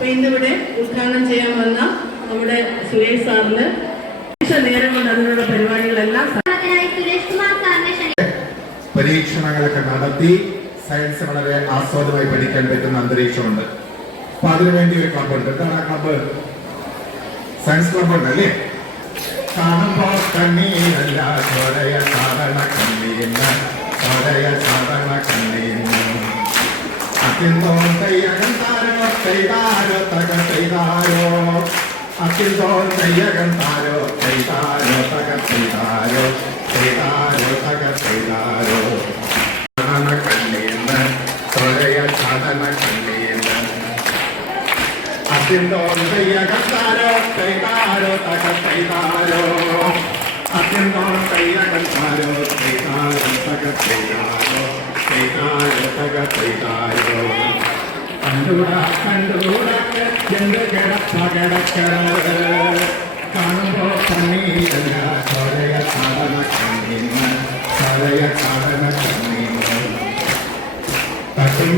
അപ്പൊ ഇന്നിവിടെ ഉദ്ഘാടനം ചെയ്യാൻ വന്ന നമ്മുടെ സുരേഷ് സാറിന് നേരം കൊണ്ട് അതിനുള്ള പരിപാടികളെല്ലാം പരീക്ഷണങ്ങളൊക്കെ നടത്തി സയൻസ് വളരെ ആസ്വാദമായി പഠിക്കാൻ പറ്റുന്ന അന്തരീക്ഷമുണ്ട്. അപ്പൊ അതിനുവേണ്ടി ഒരു ക്ലബ് ഉണ്ട് എന്താണ് ആ ക്ലബ് സയൻസ് ക്ലബ് ഉണ്ട് അല്ലേ കാണുമ്പോ കണ്ണീരല്ല ചോരയ സാധാരണ കണ്ണീരുന്ന ചോരയ സാധാരണ കണ്ണീരിന്ന് അത്യന്തോ തയ്യകൻ താരോ ചെയ്താരോ തക ചെയ്താരോ അത്യന്തോ തയ്യകൻ താരോ ചെയ്താരോ തക ചെയ്താരോ ചെയ്താരോ തക ചെയ്താരോ സാധന കണ്ണീരിന്ന് ചോരയ സാധന കണ്ണീരിന്ന് അത്യന്തോ തയ്യകൻ താരോ തക ചെയ്താരോ അത്യന്തോ തയ്യകൻ താരോ തക ചെയ്താരോ കണ്ടുകൂടാ കണ്ടുകൂടാ എന്ത് കിടപ്പ കിടക്കണത് കാണുമ്പോ കണ്ണീരല്ല ചോരയ സാധന കണ്ണീന്ന്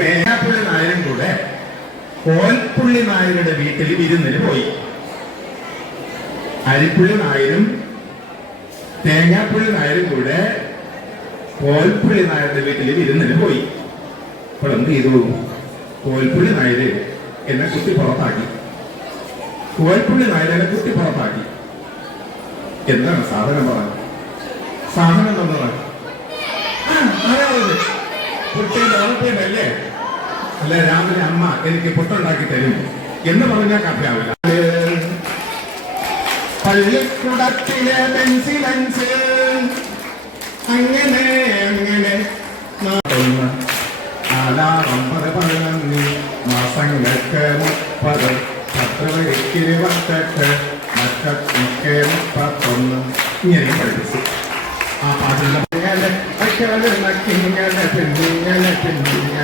മേഘാപ്പുള്ളി നായരും കൂടെ കോൽപ്പുള്ളി നായരുടെ വീട്ടിൽ വിരുന്നിന് പോയി. അരിപ്പുള്ളി നായരും തേങ്ങാപ്പുള്ളി നായരും കൂടെ കോൽപ്പുള്ളി നായരുടെ വീട്ടിൽ വിരുന്നിന് പോയി. അപ്പോൾ എന്ത് ചെയ്തു? കോൽപ്പുള്ളി നായര് എന്നെ കുത്തി പുറത്താക്കി. കോൽപ്പുള്ളി നായര് എന്നെ കുത്തി പുറത്താക്കി. എന്താണ് സാധനം പറഞ്ഞത് സാധനം തന്നതാണ് ആരാണത്? അല്ല അമ്മ എനിക്ക് പുട്ടുണ്ടാക്കി തരും എന്ന് പറഞ്ഞാൽ കഥയാവില്ല. പള്ളിക്കുടത്തിലെ പെൻസിലൻസ് അങ്ങനെ നാലാറൊമ്പത് പതിനൊന്ന് മാസങ്ങൾക്ക് മുപ്പത് പത്രവഴിക്ക് ഇരുപത്തെട്ട് മറ്റൊക്കെ മുപ്പത്തൊന്ന് ഇങ്ങനെ പഠിപ്പിച്ചു ആ പാട്ടിന്റെ ഇങ്ങനെ അക്കരെ നക്കിങ്ങനെ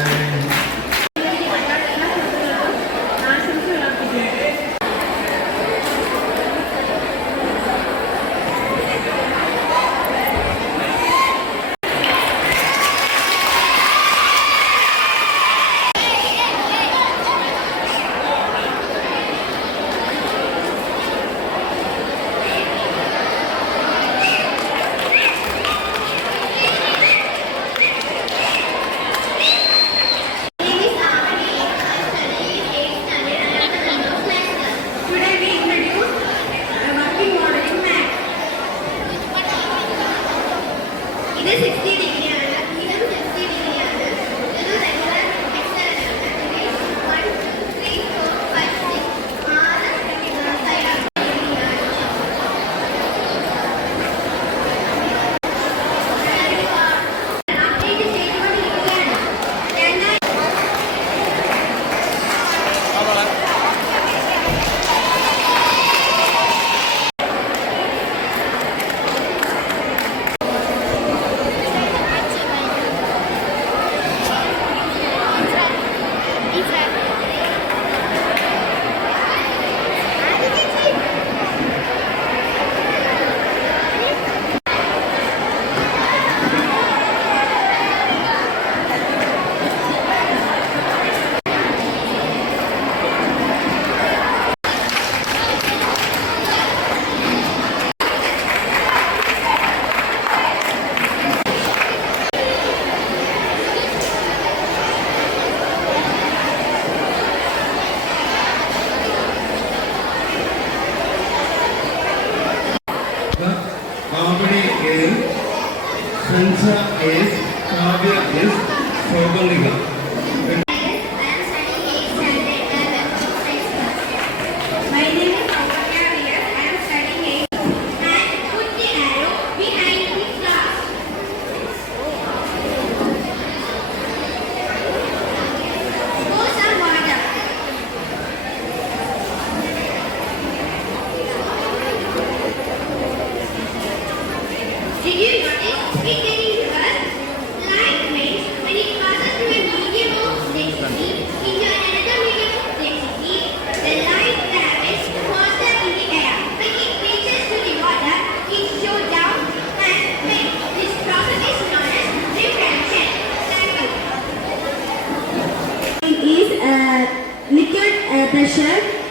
Natasha.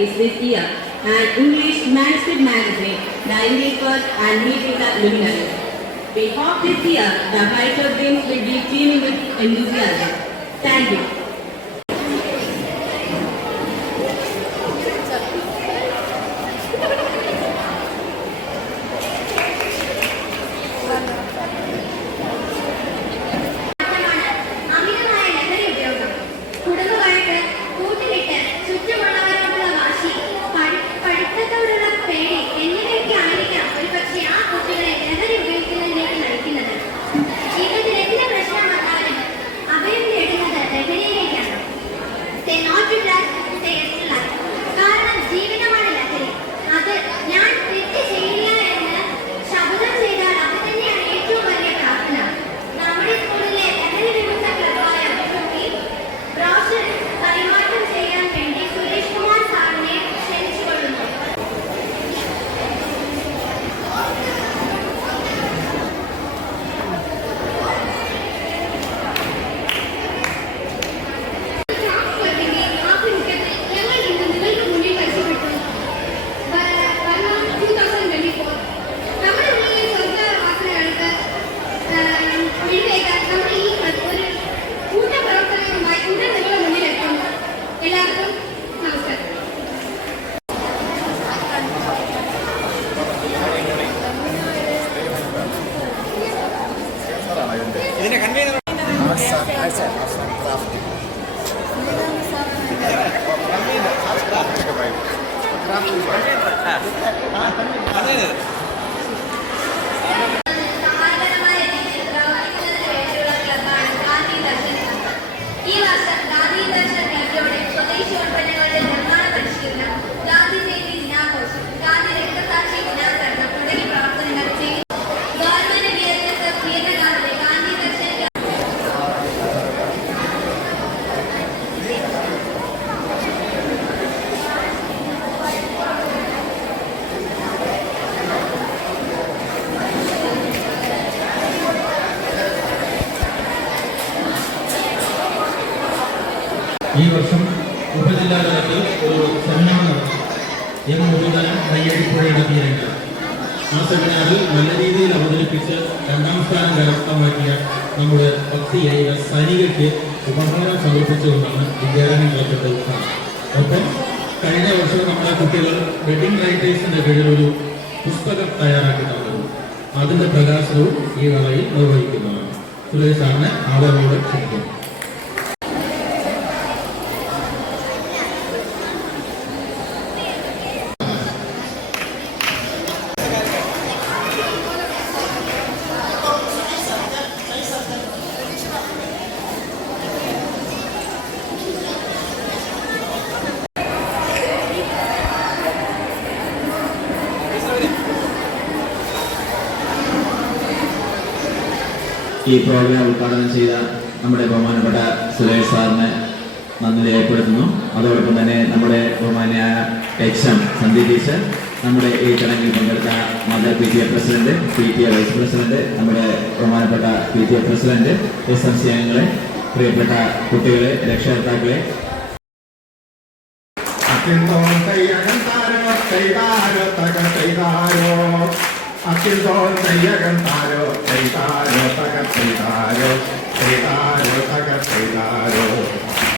released this year, and English Manuscript Magazine, The English Word and Meet Luminary. We hope this year the writer brings will be teeming with enthusiasm. Thank you. ഇതിന്റെ കൺവീനർ ആർട്സ് ആൻഡ് ക്രാഫ്റ്റ് ഈ വർഷം ഉപജില്ലാ തലത്തിൽ ഒരു seminar നടത്തി. M മുരുകാരൻ കയ്യടിപ്പുഴയുടെ തീരങ്ങൾ ആ സെമിനാറിൽ നല്ല രീതിയിൽ അവതരിപ്പിച്ച് രണ്ടാം സ്ഥാനം കരസ്ഥമാക്കിയ നമ്മുടെ ഭക്തിയായ സനികയ്ക്ക് ഉപഹാരം സമർപ്പിച്ചുകൊണ്ടാണ് വിദ്യാലയം കളക്ടറുടെ ഉത്സവം. ഒപ്പം കഴിഞ്ഞ വർഷം നമ്മുടെ കുട്ടികൾ വെഡിങ് റൈറ്റേഴ്സിന്റെ കീഴിൽ ഒരു പുസ്തകം തയ്യാറാക്കി തന്നിരുന്നു. അതിന്റെ പ്രകാശനവും ഈ വളയിൽ നിർവഹിക്കുന്നതാണ്. സുരേഷാണ് സാറിനെ ആദരവോടെ ഈ പ്രോഗ്രാം ഉദ്ഘാടനം ചെയ്ത നമ്മുടെ ബഹുമാനപ്പെട്ട സുരേഷ് സാറിന് നന്ദി രേഖപ്പെടുത്തുന്നു. അതോടൊപ്പം തന്നെ നമ്മുടെ ബഹുമാനിയായ എച്ച് എം സന്ദീപ് ടീച്ചർ നമ്മുടെ ഈ ചടങ്ങിൽ പങ്കെടുത്ത mother P T A president P T A vice president നമ്മുടെ ബഹുമാനപ്പെട്ട P T A president S M C അംഗങ്ങളെ പ്രിയപ്പെട്ട കുട്ടികളെ രക്ഷകർത്താക്കളെ. അത്യന്തോം തയ്യകന്താരോ കൈതാരോ തക ചെയ്താരോ അത്യന്തോം തയ്യകന്താരോ ചെയ്താരോ തക ചെയ്താരോ ചെയ്താരോ തക ചെയ്താരോ